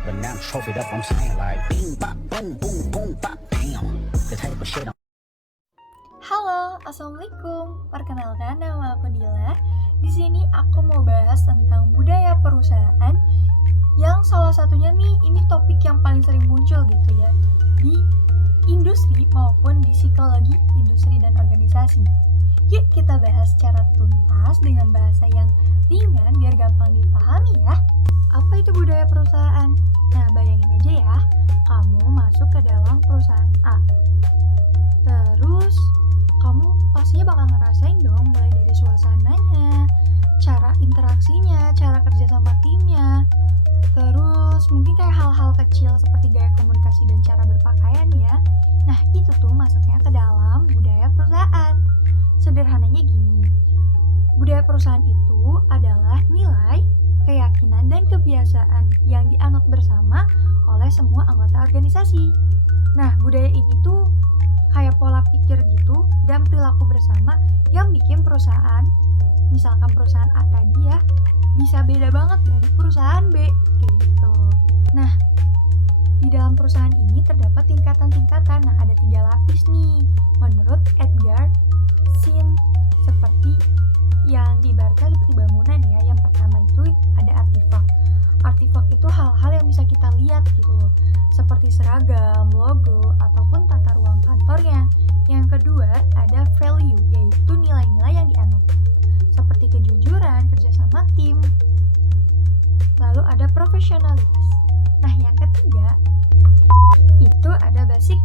up and down, choke it up, I'm saying like bing, bop, boom, boom, boom, bop, damn. The type of shit I'm Halo, assalamualaikum. Perkenalkan, nama aku Dila. Di sini aku mau bahas tentang budaya perusahaan yang salah satunya nih, ini topik yang paling sering muncul gitu ya di industri maupun di psikologi industri dan organisasi. Yuk kita bahas secara tuntas dengan bahasa yang ringan biar gampang dipahami ya. Apa itu budaya perusahaan? Nah, bayangin aja ya, kamu masuk ke dalam perusahaan A. Terus kamu pastinya bakal ngerasain dong mulai dari suasananya, cara interaksinya, cara kerja sama timnya, terus mungkin kayak hal-hal kecil seperti gaya komunikasi dan cara berpakaiannya. Nah, itu tuh masuknya ke dalam budaya perusahaan. Sederhananya gini, budaya perusahaan itu adalah nilai, keyakinan, dan kebiasaan yang dianut bersama oleh semua anggota organisasi. Nah, budaya ini tuh kayak pola pikir gitu dan perilaku bersama yang bikin perusahaan, misalkan perusahaan A tadi ya, bisa beda banget dari perusahaan B, kayak gitu. Nah, di dalam perusahaan ini terdapat tingkatan-tingkatan. Nah, ada 3 lapis nih, menurut Edgar Sinn, seperti yang diibaratkan seperti bangunan ya. Yang pertama itu ada artifak. Artifak itu hal-hal yang bisa kita lihat gitu loh, seperti seragam, logo, ataupun tata ruang kantornya. Yang kedua ada value, yaitu nilai-nilai yang dianut, seperti kejujuran, kerjasama tim. Lalu ada profesionalitas. Nah, yang ketiga itu ada basic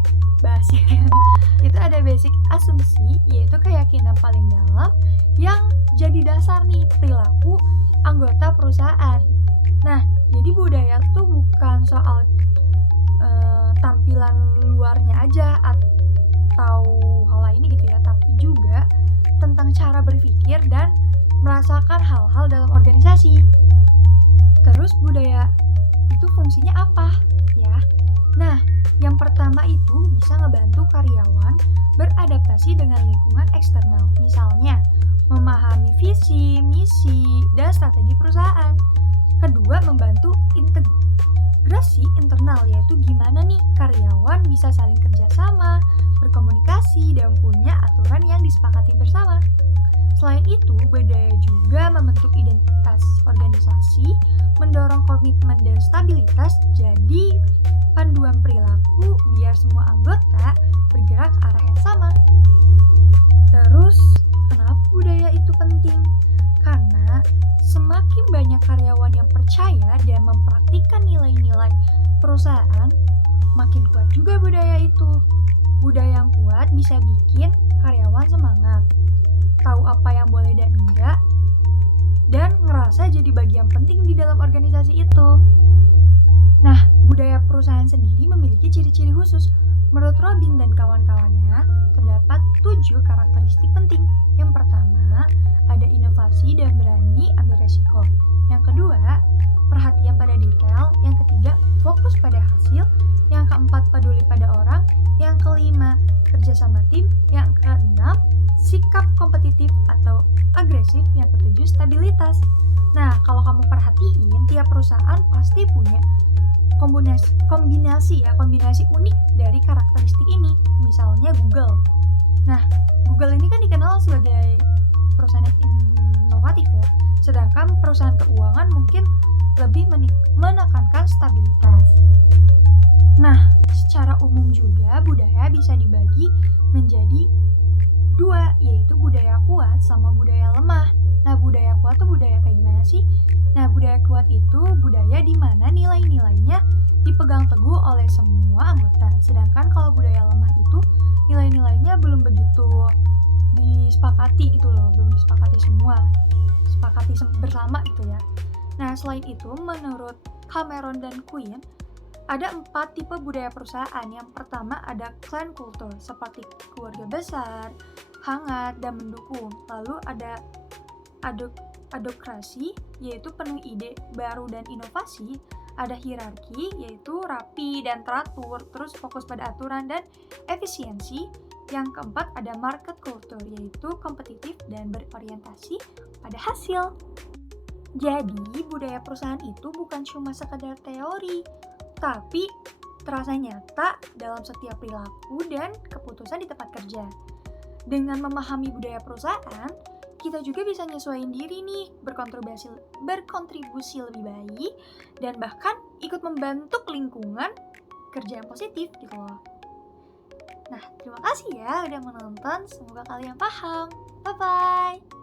itu ada basic asumsi, yaitu keyakinan paling dalam yang jadi dasar nih perilaku anggota perusahaan. Nah, jadi budaya tuh bukan soal tampilan luarnya aja atau hal lainnya gitu ya, tapi juga tentang cara berpikir dan merasakan hal-hal dalam organisasi. Terus budaya itu fungsinya apa ya? Nah, yang pertama itu bisa ngebantu karyawan beradaptasi dengan lingkungan eksternal. Misalnya, memahami visi, misi, dan strategi perusahaan. Kedua, membantu integrasi internal, yaitu gimana nih karyawan bisa saling kerjasama, berkomunikasi, dan punya aturan yang disepakati bersama. Selain itu, budaya juga membentuk identitas organisasi, mendorong komitmen dan stabilitas, jadi panduan perilaku biar semua anggota bergerak ke arah yang sama. Terus, kenapa budaya itu penting? Karena semakin banyak karyawan yang percaya dan mempraktikkan nilai-nilai perusahaan, makin kuat juga budaya itu. Budaya yang kuat bisa bikin karyawan semangat, tahu apa yang boleh dan enggak, dan ngerasa jadi bagian penting di dalam organisasi itu. Nah, budaya perusahaan sendiri memiliki ciri-ciri khusus. Menurut Robin dan kawan-kawannya, terdapat 7 karakteristik penting. Yang pertama, ada inovasi dan berani ambil resiko. Yang kedua, perhatian pada detail. Yang ketiga, fokus pada hasil. Yang keempat, peduli pada orang. Yang kelima, kerja sama tim. Yang keenam, sikap kompetitif atau agresif. Yang ketujuh, stabilitas. Nah, kalau kamu perhatiin, tiap perusahaan pasti punya kombinasi unik dari karakteristik ini. Misalnya Google. Nah, Google ini kan dikenal sebagai perusahaan yang inovatif ya. Sedangkan perusahaan keuangan mungkin lebih menekankan stabilitas. Nah, secara umum juga budaya bisa dibagi menjadi 2, yaitu budaya kuat sama budaya lemah. Nah, budaya kuat tuh budaya kayak gimana sih? Nah, budaya kuat itu budaya di mana nilai-nilainya dipegang teguh oleh semua anggota. Sedangkan kalau budaya lemah itu nilai-nilainya belum begitu disepakati gitu loh, belum disepakati semua, sepakati bersama gitu ya. Nah, selain itu menurut Cameron dan Quinn, ada 4 tipe budaya perusahaan. Yang pertama ada clan culture, seperti keluarga besar, hangat, dan mendukung. Lalu ada adokrasi, yaitu penuh ide baru dan inovasi. Ada hierarki, yaitu rapi dan teratur, terus fokus pada aturan dan efisiensi. Yang keempat ada market culture, yaitu kompetitif dan berorientasi pada hasil. Jadi, budaya perusahaan itu bukan cuma sekedar teori, tapi terasa nyata dalam setiap perilaku dan keputusan di tempat kerja. Dengan memahami budaya perusahaan, kita juga bisa nyesuaiin diri nih, berkontribusi lebih baik, dan bahkan ikut membentuk lingkungan kerja yang positif gitu loh. Nah, terima kasih ya udah menonton, semoga kalian paham. Bye-bye!